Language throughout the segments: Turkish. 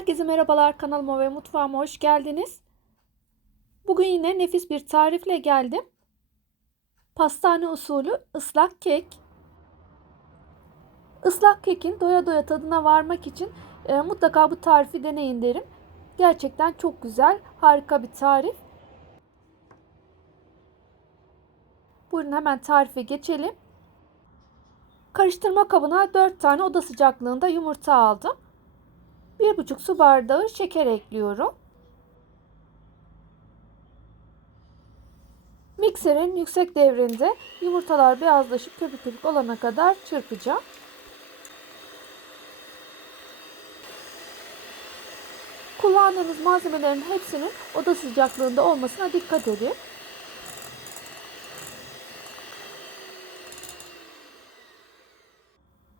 Herkese merhabalar kanalıma ve mutfağıma hoş geldiniz. Bugün yine nefis bir tarifle geldim. Pastane usulü ıslak kek. Islak kekin doya doya tadına varmak için e, mutlaka bu tarifi deneyin derim. Gerçekten çok güzel, harika bir tarif. Buyurun hemen tarife geçelim. Karıştırma kabına 4 tane oda sıcaklığında yumurta aldım. 1,5 su bardağı şeker ekliyorum. Mikserin yüksek devrinde yumurtalar beyazlaşıp köpük köpük olana kadar çırpacağım. Kullandığınız malzemelerin hepsinin oda sıcaklığında olmasına dikkat edin.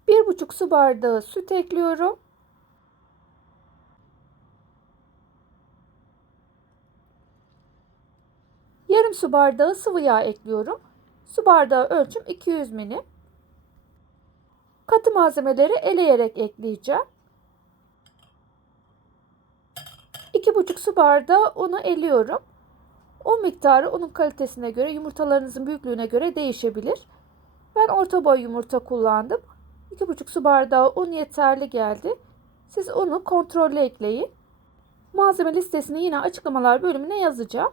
Bir buçuk su bardağı süt ekliyorum. Yarım su bardağı sıvı yağ ekliyorum. Su bardağı ölçüm 200 milim. Katı malzemeleri eleyerek ekleyeceğim. 2,5 su bardağı unu eliyorum. Un miktarı unun kalitesine göre, yumurtalarınızın büyüklüğüne göre değişebilir. Ben orta boy yumurta kullandım. 2,5 su bardağı un yeterli geldi. Siz unu kontrollü ekleyin. Malzeme listesini yine açıklamalar bölümüne yazacağım.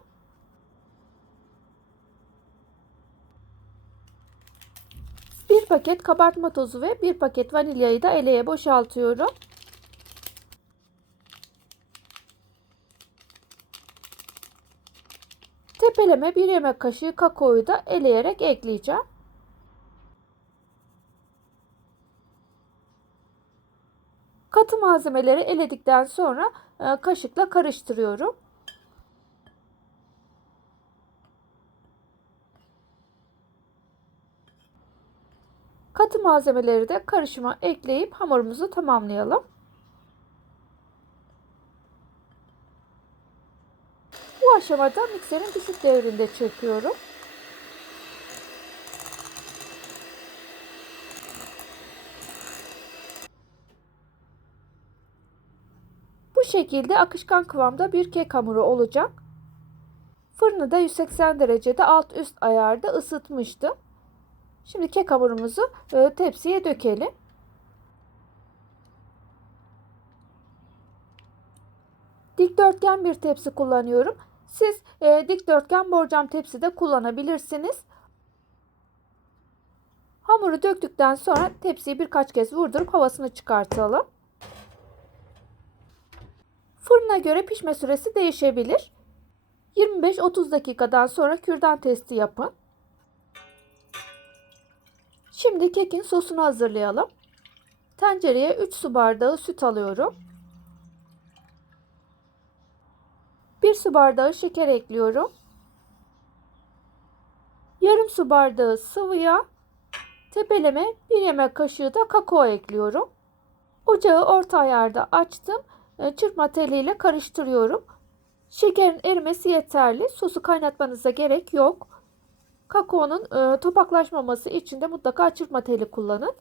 Bir paket kabartma tozu ve bir paket vanilyayı da eleye boşaltıyorum. Tepeleme bir yemek kaşığı kakaoyu da eleyerek ekleyeceğim. Katı malzemeleri eledikten sonra e, kaşıkla karıştırıyorum. Katı malzemeleri de karışıma ekleyip hamurumuzu tamamlayalım. Bu aşamada mikserin düşük devrinde çırpıyorum. Bu şekilde akışkan kıvamda bir kek hamuru olacak. Fırını da 180 derecede alt üst ayarda ısıtmıştım. Şimdi kek hamurumuzu e, tepsiye dökelim. Dikdörtgen bir tepsi kullanıyorum. Siz e, dikdörtgen borcam tepsi de kullanabilirsiniz. Hamuru döktükten sonra tepsiyi birkaç kez vurdurup havasını çıkartalım. Fırına göre pişme süresi değişebilir. 25-30 dakikadan sonra kürdan testi yapın. Şimdi kekin sosunu hazırlayalım. Tencereye 3 su bardağı süt alıyorum. 1 su bardağı şeker ekliyorum. Yarım su bardağı sıvı yağ, tepeleme 1 yemek kaşığı da kakao ekliyorum. Ocağı orta ayarda açtım. E, çırpma teliyle karıştırıyorum. Şekerin erimesi yeterli. Sosu kaynatmanıza gerek yok. Kakaonun e, topaklaşmaması için de mutlaka çırpma teli kullanın.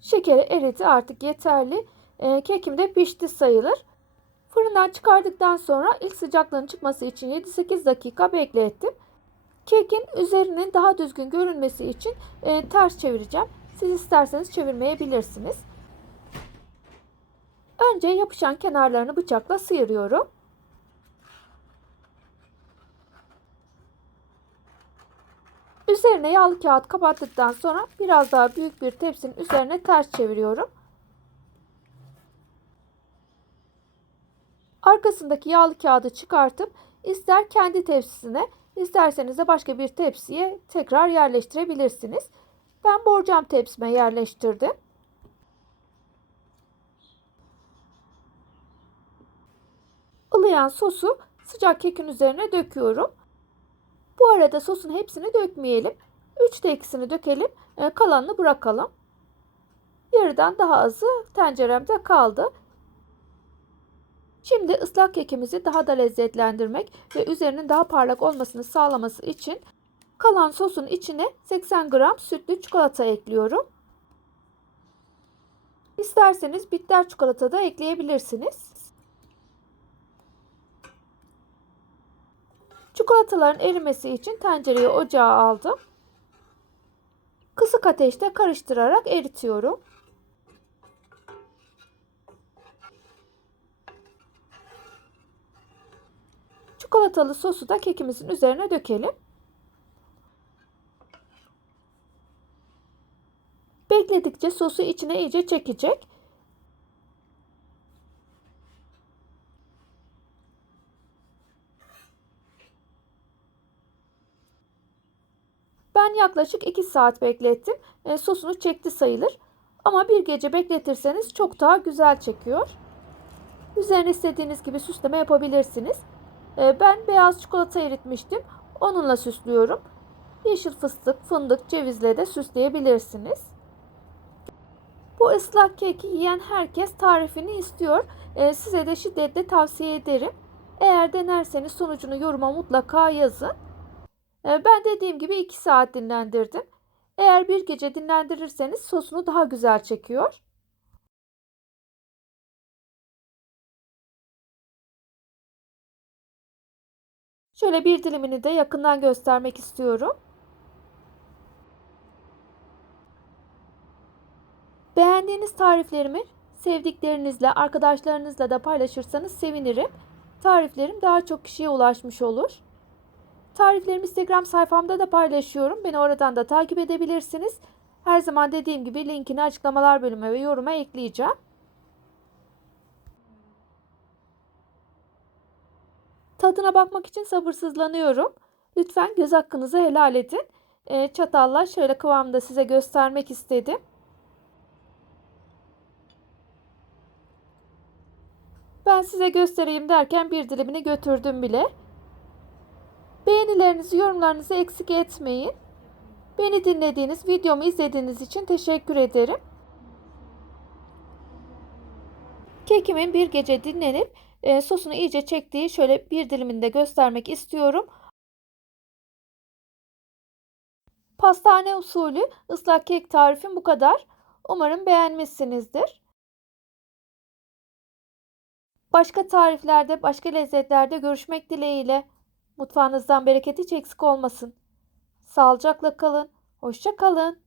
Şekeri eridi artık yeterli. E, kekim de pişti sayılır. Fırından çıkardıktan sonra ilk sıcaklığın çıkması için 7-8 dakika beklettim. Kekin üzerinin daha düzgün görünmesi için e, ters çevireceğim. Siz isterseniz çevirmeyebilirsiniz. Önce yapışan kenarlarını bıçakla sıyırıyorum. Üzerine yağlı kağıt kapattıktan sonra biraz daha büyük bir tepsinin üzerine ters çeviriyorum. Arkasındaki yağlı kağıdı çıkartıp ister kendi tepsisine isterseniz de başka bir tepsiye tekrar yerleştirebilirsiniz. Ben borcam tepsime yerleştirdim. Ilıyan sosu sıcak kekin üzerine döküyorum. Bu arada sosun hepsini dökmeyelim. 3'te ikisini dökelim. E, kalanını bırakalım. Yarıdan daha azı tenceremde kaldı. Şimdi ıslak kekimizi daha da lezzetlendirmek ve üzerinin daha parlak olmasını sağlaması için kalan sosun içine 80 gram sütlü çikolata ekliyorum. İsterseniz bitter çikolata da ekleyebilirsiniz. Çikolataların erimesi için tencereyi ocağa aldım. Kısık ateşte karıştırarak eritiyorum. Çikolatalı sosu da kekimizin üzerine dökelim. Bekledikçe sosu içine iyice çekecek. Ben yaklaşık 2 saat beklettim. E, sosunu çekti sayılır. Ama bir gece bekletirseniz çok daha güzel çekiyor. Üzerine istediğiniz gibi süsleme yapabilirsiniz. E, ben beyaz çikolata eritmiştim. Onunla süslüyorum. Yeşil fıstık, fındık, cevizle de süsleyebilirsiniz. Bu ıslak keki yiyen herkes tarifini istiyor. E, size de şiddetle tavsiye ederim. Eğer denerseniz sonucunu yoruma mutlaka yazın. E, ben dediğim gibi 2 saat dinlendirdim. Eğer bir gece dinlendirirseniz sosunu daha güzel çekiyor. Şöyle bir dilimini de yakından göstermek istiyorum. Beğendiğiniz tariflerimi sevdiklerinizle, arkadaşlarınızla da paylaşırsanız sevinirim. Tariflerim daha çok kişiye ulaşmış olur. Tariflerimi Instagram sayfamda da paylaşıyorum. Beni oradan da takip edebilirsiniz. Her zaman dediğim gibi linkini açıklamalar bölümüne ve yoruma ekleyeceğim. Tadına bakmak için sabırsızlanıyorum. Lütfen göz hakkınızı helal edin. E, çatalla şöyle kıvamda size göstermek istedim. Ben size göstereyim derken bir dilimini götürdüm bile. Beğenilerinizi, yorumlarınızı eksik etmeyin. Beni dinlediğiniz, videomu izlediğiniz için teşekkür ederim. Kekimin bir gece dinlenip e, sosunu iyice çektiği şöyle bir dilimini de göstermek istiyorum. Pastane usulü ıslak kek tarifim bu kadar. Umarım beğenmişsinizdir. Başka tariflerde, başka lezzetlerde görüşmek dileğiyle. Mutfağınızdan bereket hiç eksik olmasın. Sağlıcakla kalın. Hoşça kalın.